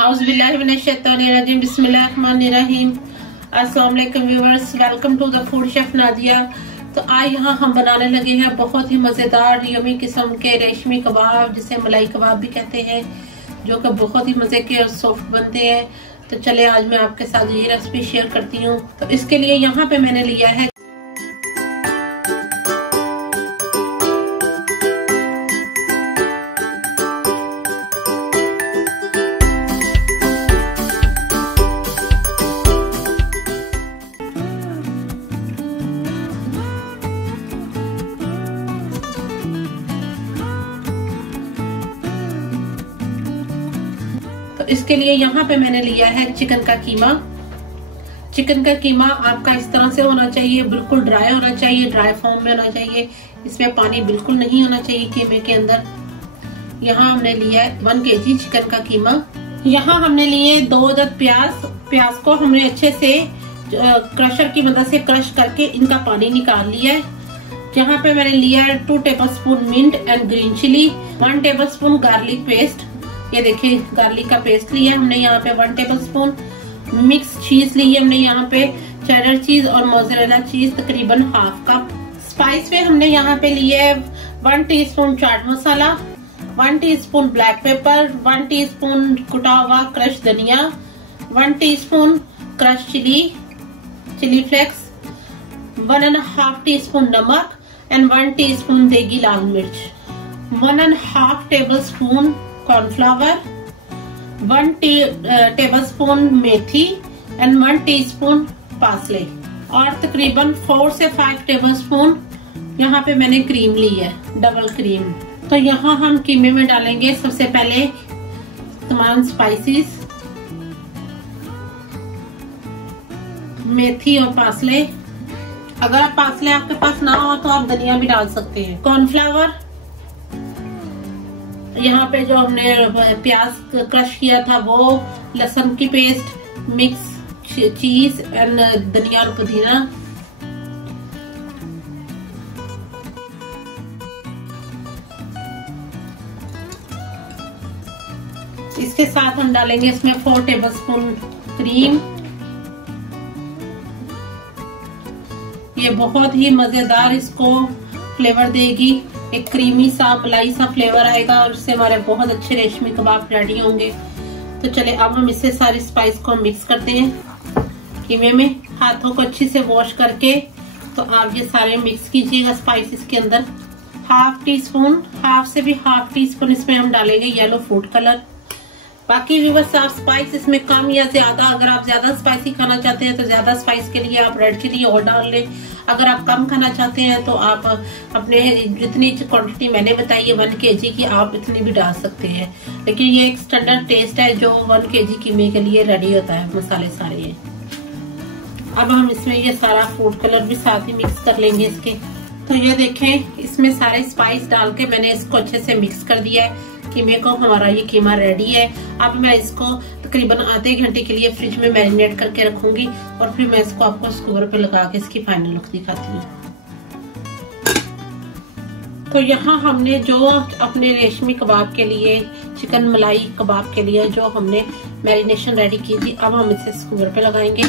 औज़ुबिल्लाहिमिनश्शैतानिर्रजीम बिस्मिल्लाहिर्रहमानिर्रहीम। अस्सलाम वालेकुम viewers, welcome to the food chef Nadia. तो आज यहाँ हम बनाने लगे हैं बहुत ही मजेदार यमी किस्म के रेशमी कबाब, जिसे मलाई कबाब भी कहते हैं, जो कि बहुत ही मजे के और सॉफ्ट बनते हैं। तो चले आज मैं आपके साथ ये रेसिपी शेयर करती हूँ। तो इसके लिए यहाँ पे मैंने लिया है इसके लिए यहाँ पे मैंने लिया है चिकन का कीमा। चिकन का कीमा आपका इस तरह से होना चाहिए, बिल्कुल ड्राई होना चाहिए, ड्राई फॉर्म में होना चाहिए। इसमें पानी बिल्कुल नहीं होना चाहिए कीमे के अंदर। यहाँ हमने लिया है 1 kg चिकन का कीमा। यहाँ हमने लिए 2 अदद प्याज को हमने अच्छे से क्रशर की मदद से क्रश करके इनका पानी निकाल लिया है। यहाँ पे मैंने लिया है 2 tablespoon mint and green chilli, 1 tablespoon garlic paste. ये देखिए गार्लिक का पेस्ट लिया हमने यहाँ पे 1 टेबलस्पून। मिक्स चीज ली है हमने यहाँ पे चेडर चीज और मोज़रेला चीज तकरीबन हाफ कप। स्पाइस में हमने यहाँ पे लिए 1 teaspoon chaat masala, 1 teaspoon black pepper, 1 teaspoon कुटा हुआ क्रश धनिया, 1 teaspoon crush chilli flakes, 1.5 teaspoon नमक एंड 1 टीस्पून देगी लाल मिर्च, 1.5 टेबलस्पून कॉर्नफ्लावर, 1 टेबलस्पून मेथी एंड 1 टीस्पून पार्सले और तकरीबन 4 से 5 टेबलस्पून यहाँ पे मैंने क्रीम ली है, डबल क्रीम। तो यहाँ हम कीमे में डालेंगे सबसे पहले तमाम स्पाइसेस, मेथी और पार्सले। अगर आप पार्सले आपके पास ना हो तो आप धनिया भी डाल सकते हैं। कॉर्नफ्लावर, यहाँ पे जो हमने प्याज क्रश किया था वो, लहसुन की पेस्ट, मिक्स चीज एंड धनिया और पुदीना। इसके साथ हम डालेंगे इसमें 4 टेबलस्पून क्रीम। ये बहुत ही मजेदार इसको फ्लेवर देगी, एक क्रीमी सा मलाई सा फ्लेवर आएगा और इससे हमारे बहुत अच्छे रेशमी कबाब रेडी होंगे। तो चले अब हम इससे सारी स्पाइस को मिक्स करते हैं कीमे में। हाथों को अच्छी से वॉश करके तो आप ये सारे मिक्स कीजिएगा स्पाइसेस के अंदर। हाफ से भी हाफ टी स्पून इसमें हम डालेंगे येलो फूड कलर। बाकी व्यूअर्स आप स्पाइस इसमें कम या ज्यादा, अगर आप ज्यादा स्पाइसी खाना चाहते हैं तो ज्यादा स्पाइस के लिए आप रेड चिली और डाल लें। अगर आप कम खाना चाहते हैं तो आप अपने जितनी क्वांटिटी मैंने बताई है 1 kg की, आप इतनी भी डाल सकते हैं। लेकिन ये एक स्टैंडर्ड टेस्ट है जो 1 kg कीमे के लिए रेडी होता है, मसाले सारे ये। अब हम इसमें ये सारा फूड कलर भी साथ ही मिक्स कर लेंगे इसके। तो ये देखें इसमें सारे स्पाइस डाल के मैंने इसको अच्छे से मिक्स कर दिया है कीमे को। हमारा ये कीमा रेडी है। अब मैं इसको तकरीबन आधे घंटे के लिए फ्रिज में मैरिनेट करके रखूंगी और फिर मैं इसको आपको स्कूवर पे लगा के इसकी फाइनल लुक दिखाती हूँ। तो यहाँ हमने जो अपने रेशमी कबाब के लिए, चिकन मलाई कबाब के लिए जो हमने मैरिनेशन रेडी की थी, अब हम इसे स्कूवर पे लगाएंगे।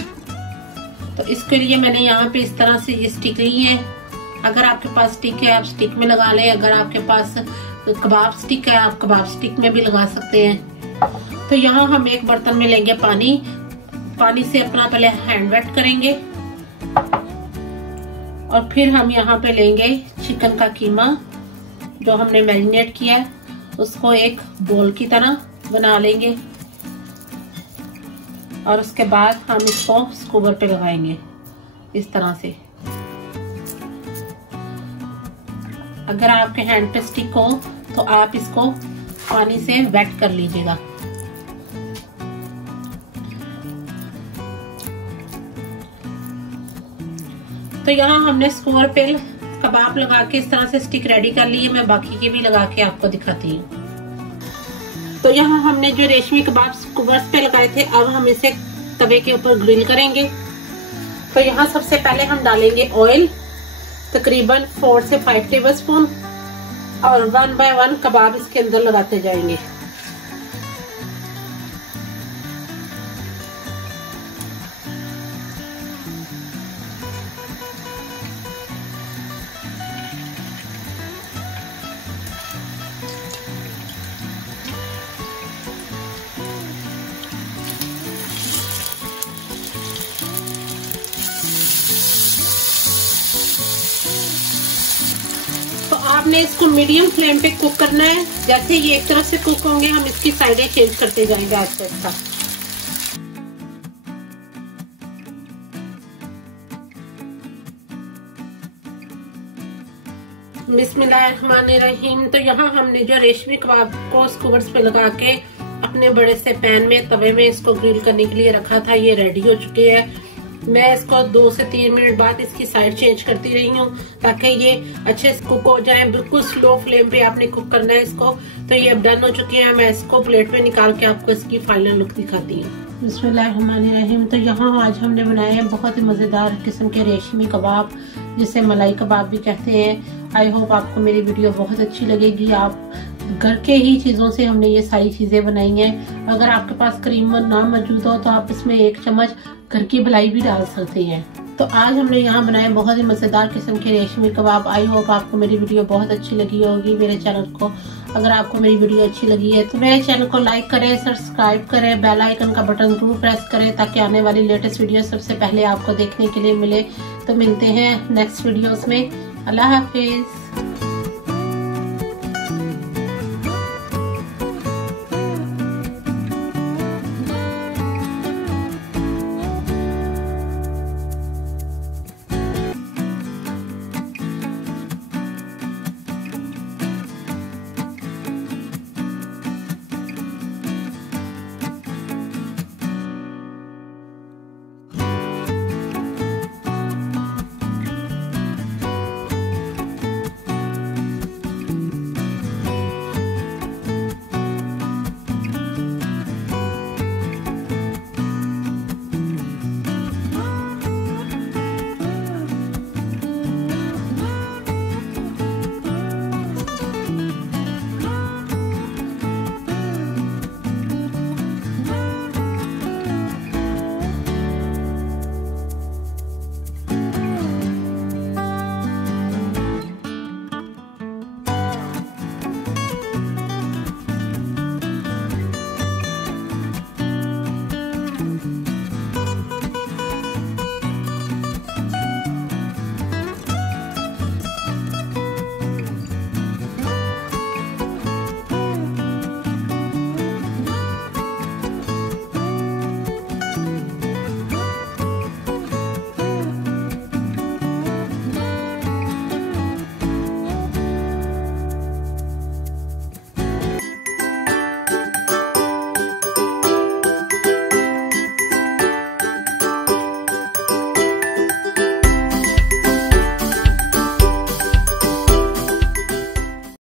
तो इसके लिए मैंने यहाँ पे इस तरह से ये स्टिक ली है। अगर आपके पास स्टिक है आप स्टिक में लगा लें, अगर आपके पास कबाब स्टिक है आप कबाब स्टिक में भी लगा सकते हैं। तो यहाँ हम एक बर्तन में लेंगे पानी से अपना पहले हैंड वेट करेंगे और फिर हम यहाँ पे लेंगे चिकन का कीमा जो हमने मैरिनेट किया है, उसको एक बोल की तरह बना लेंगे और उसके बाद हम इसको स्कूवर पे लगाएंगे इस तरह से। अगर आपके हैंड पे स्टिक हो तो आप इसको पानी से वेट कर लीजिएगा। तो यहाँ हमने स्कूवर पे कबाब लगा के इस तरह से स्टिक रेडी कर ली है। मैं बाकी की भी लगा के आपको दिखाती हूँ। तो यहाँ हमने जो रेशमी कबाब स्कूवर पे लगाए थे, अब हम इसे तवे के ऊपर ग्रिल करेंगे। तो यहाँ सबसे पहले हम डालेंगे ऑयल, तकरीबन 4 से 5 टेबलस्पून और 1 बाय 1 कबाब इसके अंदर लगाते जाएंगे। आपने इसको मीडियम फ्लेम पे कुक करना है। जैसे ये एक तरफ से कुक होंगे हम इसकी साइडें चेंज करते जाएंगे आहिस्ता आहिस्ता। बिस्मिल्लाहिर्रहमानिर्रहीम। तो यहाँ हमने जो रेशमी कबाब को स्कूवर्स पे लगा के अपने बड़े से पैन में तवे में इसको ग्रिल करने के लिए रखा था, ये रेडी हो चुके हैं। मैं इसको 2 से 3 मिनट बाद इसकी साइड चेंज करती रही हूँ ताकि ये अच्छे से कुक हो जाए। बिल्कुल स्लो फ्लेम पे आपने कुक करना है इसको। तो ये अब डन हो चुके हैं। मैं इसको प्लेट में निकाल के आपको इसकी फाइनल लुक दिखाती हूँ। बिस्मिल्लाहिर्रहमानिर्रहीम। तो यहाँ आज हमने बनाए हैं बहुत ही मजेदार किस्म के रेशमी कबाब, जिसे मलाई कबाब भी कहते हैं। आई होप आपको मेरी वीडियो बहुत अच्छी लगेगी। आप घर के ही चीजों से हमने ये सारी चीजें बनाई हैं। अगर आपके पास क्रीम ना मौजूद हो तो आप इसमें 1 चम्मच घर की मलाई भी डाल सकते हैं। तो आज हमने यहाँ बनाए बहुत ही मजेदार किस्म के रेशमी कबाब। आई होप आपको मेरी वीडियो बहुत अच्छी लगी होगी। मेरे चैनल को अगर आपको मेरी वीडियो अच्छी लगी है तो मेरे चैनल को लाइक करें, सब्सक्राइब करें, बेल आइकन का बटन जरूर प्रेस करें ताकि आने वाली लेटेस्ट वीडियो सबसे पहले आपको देखने के लिए मिले। तो मिलते हैं नेक्स्ट वीडियोस में। अल्लाह हाफिज।